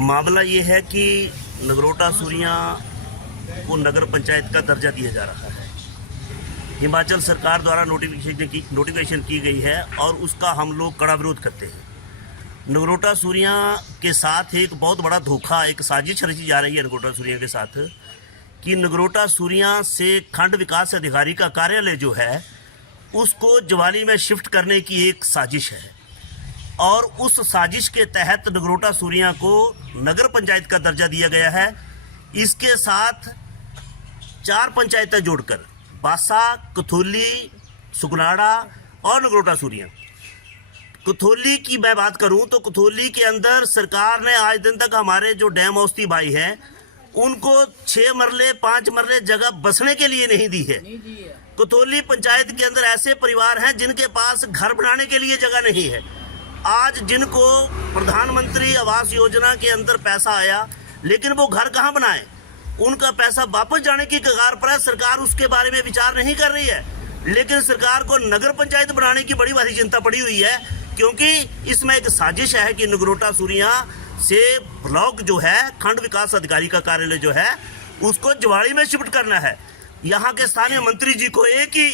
मामला ये है कि नगरोटा सूरियां को नगर पंचायत का दर्जा दिया जा रहा है। हिमाचल सरकार द्वारा नोटिफिकेशन की गई है और उसका हम लोग कड़ा विरोध करते हैं। नगरोटा सूरियां के साथ एक बहुत बड़ा धोखा, एक साजिश रची जा रही है नगरोटा सूरियां के साथ कि नगरोटा सूरियां से खंड विकास अधिकारी का कार्यालय जो है उसको ज्वाली में शिफ्ट करने की एक साजिश है और उस साजिश के तहत नगरोटा सूरियां को नगर पंचायत का दर्जा दिया गया है। इसके साथ 4 पंचायतें जोड़कर बासा, कथोली, सुगनाड़ा और नगरोटा सूरियां। कथोली की मैं बात करूं तो कथोली के अंदर सरकार ने आज दिन तक हमारे जो डैम औस्ती भाई हैं उनको 6 मरले 5 मरले जगह बसने के लिए नहीं दी है। कथोली पंचायत के अंदर ऐसे परिवार हैं जिनके पास घर बनाने के लिए जगह नहीं है। आज जिनको प्रधानमंत्री आवास योजना के अंदर पैसा आया लेकिन वो घर कहाँ बनाए, उनका पैसा वापस जाने की कगार पर है। सरकार उसके बारे में विचार नहीं कर रही है, लेकिन सरकार को नगर पंचायत बनाने की बड़ी भारी चिंता पड़ी हुई है, क्योंकि इसमें एक साजिश है कि नगरोटा सूरियां से ब्लॉक जो है खंड विकास अधिकारी का कार्यालय जो है उसको ज्वाली में शिफ्ट करना है। यहाँ के स्थानीय मंत्री जी को एक ही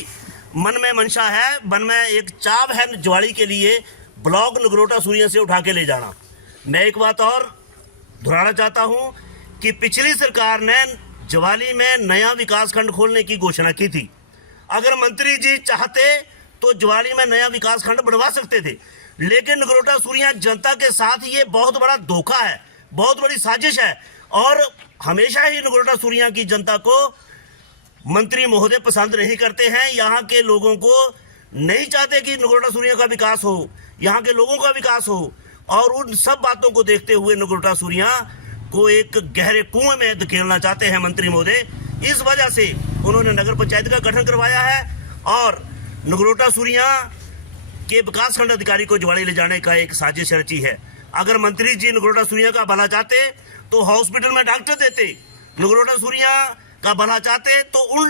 मन में मंशा है, मन में एक चाव है ज्वाली के लिए ब्लॉक नगरोटा सूरियां से उठा के ले जाना। मैं एक बात और दोहराना चाहता हूं कि पिछली सरकार ने ज्वाली में नया विकास खंड खोलने की घोषणा की थी। अगर मंत्री जी चाहते तो ज्वाली में नया विकास खंड बनवा सकते थे, लेकिन नगरोटा सूरियां जनता के साथ ये बहुत बड़ा धोखा है, बहुत बड़ी साजिश है और हमेशा ही नगरोटा सूरियां की जनता को मंत्री महोदय पसंद नहीं करते हैं। यहाँ के लोगों को नहीं चाहते कि नगरोटा सूरियां का विकास हो, यहाँ के लोगों का विकास हो, और उन सब बातों को देखते हुए नगरोटा सूरियां को एक गहरे कुएं में धकेलना चाहते हैं मंत्री महोदय। इस वजह से उन्होंने नगर पंचायत का गठन करवाया है और नगरोटा सूरियां के विकास खंड अधिकारी को ज्वाली ले जाने का एक साजिश रची है। अगर मंत्री जी नगरोटा सूरियां का भला चाहते तो हॉस्पिटल में डॉक्टर देते, नगरोटा सूरियां का भला चाहते तो उन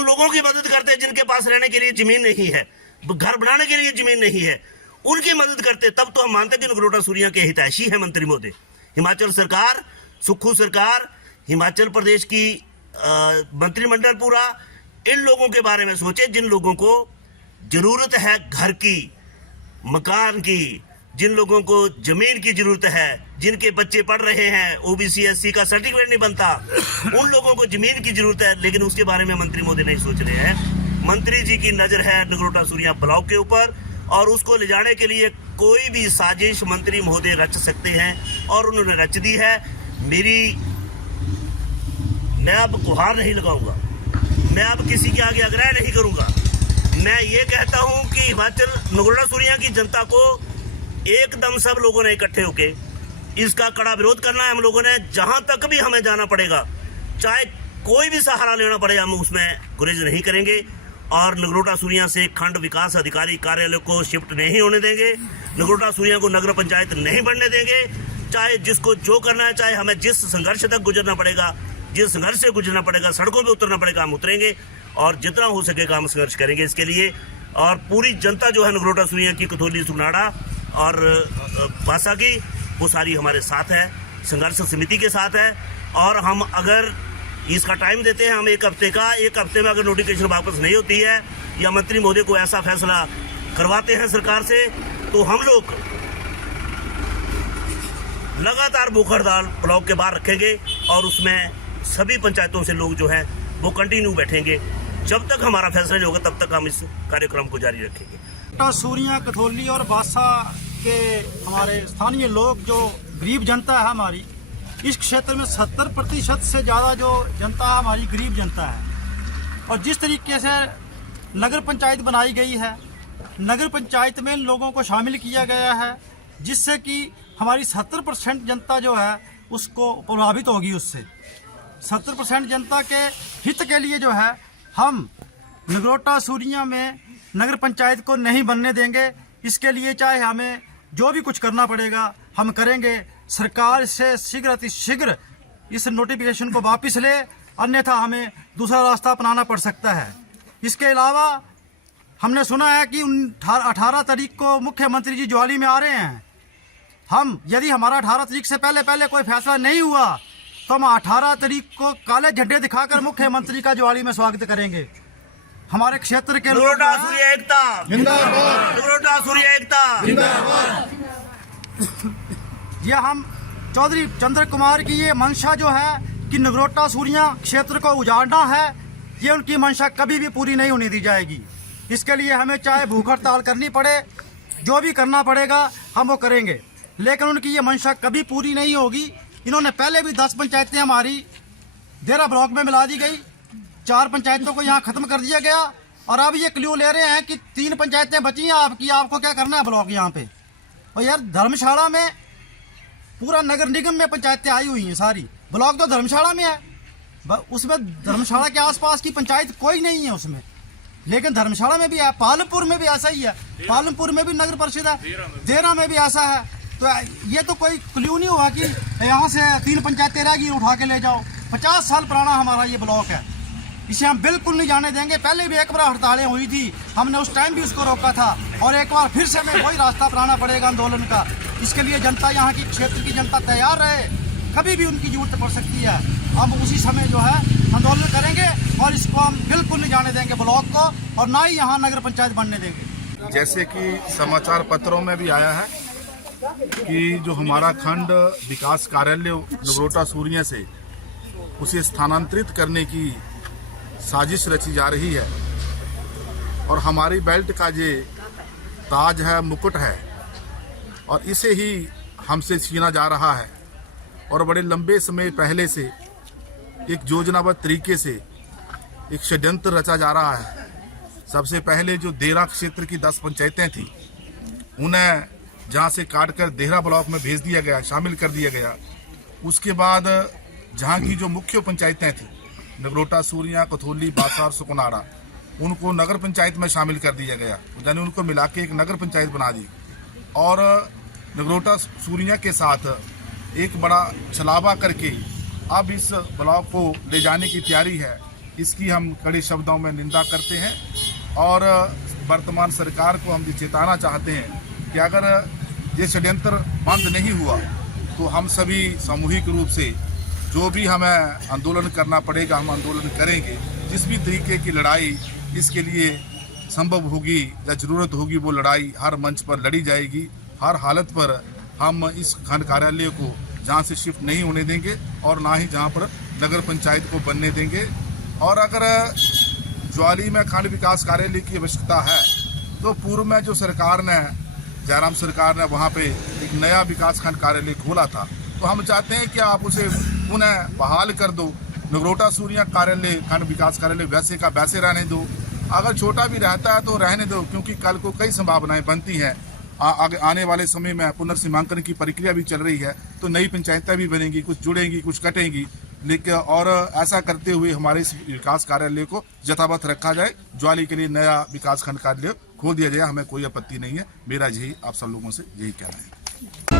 लोगों की मदद करते जिनके पास रहने के लिए जमीन नहीं है, घर बनाने के लिए जमीन नहीं है, उनकी मदद करते। तब तो हम मानते कि नगरोटा सूरियां के हितैषी है मंत्री महोदय। हिमाचल सरकार, सुक्खू सरकार, हिमाचल प्रदेश की मंत्रिमंडल पूरा इन लोगों के बारे में सोचे जिन लोगों को जरूरत है घर की, मकान की, जिन लोगों को जमीन की जरूरत है, जिनके बच्चे पढ़ रहे हैं, ओबीसी एससी का सर्टिफिकेट नहीं बनता, उन लोगों को जमीन की जरूरत है, लेकिन उसके बारे में मंत्री महोदय नहीं सोच रहे हैं। मंत्री जी की नजर है नगरोटा सूरियां ब्लॉक के ऊपर और उसको ले जाने के लिए कोई भी साजिश मंत्री महोदय रच सकते हैं और उन्होंने रच दी है। मैं अब गुहार नहीं लगाऊंगा, मैं अब किसी के आगे आग्रह नहीं करूंगा। मैं ये कहता हूं कि हिमाचल नगरोटा सूरियां की जनता को एकदम सब लोगों ने इकट्ठे होके इसका कड़ा विरोध करना है। हम लोगों ने जहां तक भी हमें जाना पड़ेगा, चाहे कोई भी सहारा लेना पड़े, हम उसमें गुरेज नहीं करेंगे और नगरोटा सूरियां से खंड विकास अधिकारी कार्यालय को शिफ्ट नहीं होने देंगे। नगरोटा सूरियां को नगर पंचायत नहीं बनने देंगे। चाहे जिसको जो करना है, चाहे हमें जिस संघर्ष तक गुजरना पड़ेगा, जिस संघर्ष से गुजरना पड़ेगा, सड़कों पे उतरना पड़ेगा, हम उतरेंगे और जितना हो सकेगा हम संघर्ष करेंगे इसके लिए। और पूरी जनता जो है नगरोटा सूरियां की, कथोली, सुगनाड़ा और बासा की, वो सारी हमारे साथ है, संघर्ष समिति के साथ है। और हम अगर इसका टाइम देते हैं, हम एक हफ्ते में अगर नोटिफिकेशन वापस नहीं होती है या मंत्री महोदय को ऐसा फैसला करवाते हैं सरकार से, तो हम लोग लगातार भूख हड़ताल ब्लॉक के बाहर रखेंगे और उसमें सभी पंचायतों से लोग जो हैं वो कंटिन्यू बैठेंगे। जब तक हमारा फैसला नहीं होगा तब तक हम इस कार्यक्रम को जारी रखेंगे। नगरोटा सूरियां, कथोली और बासा के हमारे स्थानीय लोग, जो गरीब जनता है हमारी, इस क्षेत्र में 70% से ज़्यादा जो जनता है हमारी गरीब जनता है। और जिस तरीके से नगर पंचायत बनाई गई है, नगर पंचायत में लोगों को शामिल किया गया है, जिससे कि हमारी 70% जनता जो है उसको प्रभावित होगी। उससे 70% जनता के हित के लिए जो है हम नगरोटा सूरियां में नगर पंचायत को नहीं बनने देंगे। इसके लिए चाहे हमें जो भी कुछ करना पड़ेगा हम करेंगे। सरकार से शीघ्र अतिशीघ्र इस नोटिफिकेशन को वापस ले, अन्यथा हमें दूसरा रास्ता अपनाना पड़ सकता है। इसके अलावा हमने सुना है कि 18 तारीख को मुख्यमंत्री जी ज्वाली में आ रहे हैं। हम यदि हमारा 18 तारीख से पहले कोई फैसला नहीं हुआ तो हम 18 तारीख को काले झंडे दिखाकर मुख्यमंत्री का ज्वाली में स्वागत करेंगे। हमारे क्षेत्र के नगरोटा सूर्य एकता जिंदाबाद, नगरोटा सूर्य एकता जिंदाबाद। ये हम चौधरी चंद्र कुमार की ये मंशा जो है कि नगरोटा सूरिया क्षेत्र को उजाड़ना है, ये उनकी मंशा कभी भी पूरी नहीं होने दी जाएगी। इसके लिए हमें चाहे भूख हड़ताल करनी पड़े, जो भी करना पड़ेगा हम वो करेंगे, लेकिन उनकी ये मंशा कभी पूरी नहीं होगी। इन्होंने पहले भी 10 पंचायतें हमारी देहरा ब्लॉक में मिला दी गई, 4 पंचायतों को यहाँ खत्म कर दिया गया और अब ये क्ल्यू ले रहे हैं कि 3 पंचायतें बची हैं आपकी, आपको क्या करना है ब्लॉक यहाँ पे। और यार धर्मशाला में पूरा नगर निगम में पंचायतें आई हुई हैं सारी, ब्लॉक तो धर्मशाला में है, उसमें धर्मशाला के आसपास की पंचायत कोई नहीं है उसमें, लेकिन धर्मशाला में भी है, पालमपुर में भी ऐसा ही है, पालमपुर में भी नगर परिषद है, देहरा में भी ऐसा है। तो ये तो कोई क्ल्यू नहीं हुआ कि यहाँ से 3 पंचायतें रहेगी उठा के ले जाओ। 50 साल पुराना हमारा ये ब्लॉक है, इसे हम बिल्कुल नहीं जाने देंगे। पहले भी एक बार हड़तालें हुई थी, हमने उस टाइम भी उसको रोका था और एक बार फिर से हमें वही रास्ता अपनाना पड़ेगा आंदोलन का। इसके लिए जनता, यहाँ की क्षेत्र की जनता तैयार रहे, कभी भी उनकी जरूरत पड़ सकती है। हम उसी समय जो है आंदोलन करेंगे और इसको हम बिल्कुल नहीं जाने देंगे ब्लॉक को, और ना ही यहाँ नगर पंचायत बनने देंगे। जैसे कि समाचार पत्रों में भी आया है कि जो हमारा खंड विकास कार्यालय नगरोटा सूरिया से उसे स्थानांतरित करने की साजिश रची जा रही है और हमारी बेल्ट का ये ताज है, मुकुट है, और इसे ही हमसे छीना जा रहा है। और बड़े लंबे समय पहले से एक योजनाबद्ध तरीके से एक षड्यंत्र रचा जा रहा है। सबसे पहले जो देहरा क्षेत्र की 10 पंचायतें थी, उन्हें जहां से काटकर देहरा ब्लॉक में भेज दिया गया, शामिल कर दिया गया। उसके बाद जहां की जो मुख्य पंचायतें थी, नगरोटा सूरिया, कथौली, बासा और सुकनाड़ा, उनको नगर पंचायत में शामिल कर दिया गया, यानी उनको मिला के एक नगर पंचायत बना दी। और नगरोटा सूरिया के साथ एक बड़ा छलावा करके अब इस ब्लॉक को ले जाने की तैयारी है। इसकी हम कड़े शब्दों में निंदा करते हैं और वर्तमान सरकार को हम ये चेताना चाहते हैं कि अगर ये षड्यंत्र बंद नहीं हुआ तो हम सभी सामूहिक रूप से जो भी हमें आंदोलन करना पड़ेगा हम आंदोलन करेंगे। जिस भी तरीके की लड़ाई इसके लिए संभव होगी या ज़रूरत होगी, वो लड़ाई हर मंच पर लड़ी जाएगी। हर हालत पर हम इस खंड कार्यालय को जहाँ से शिफ्ट नहीं होने देंगे और ना ही जहाँ पर नगर पंचायत को बनने देंगे। और अगर ज्वाली में खंड विकास कार्यालय की आवश्यकता है तो पूर्व में जो सरकार ने, जयराम सरकार ने वहाँ पे एक नया विकास खंड कार्यालय खोला था, तो हम चाहते हैं कि आप उसे पुनः बहाल कर दो। नगरोटा सूरिया कार्यालय, खंड विकास कार्यालय वैसे का वैसे रहने दो। अगर छोटा भी रहता है तो रहने दो, क्योंकि कल को कई संभावनाएं बनती हैं। आने वाले समय में पुनर्सीमांकन की प्रक्रिया भी चल रही है, तो नई पंचायतें भी बनेंगी, कुछ जुड़ेंगी, कुछ कटेंगी। लेकिन और ऐसा करते हुए हमारे इस विकास कार्यालय को यथावत रखा जाए, ज्वाली के लिए नया विकास खंड कार्यालय खोल दिया जाए, हमें कोई आपत्ति नहीं है। मेरा यही आप सब लोगों से यही कहना है।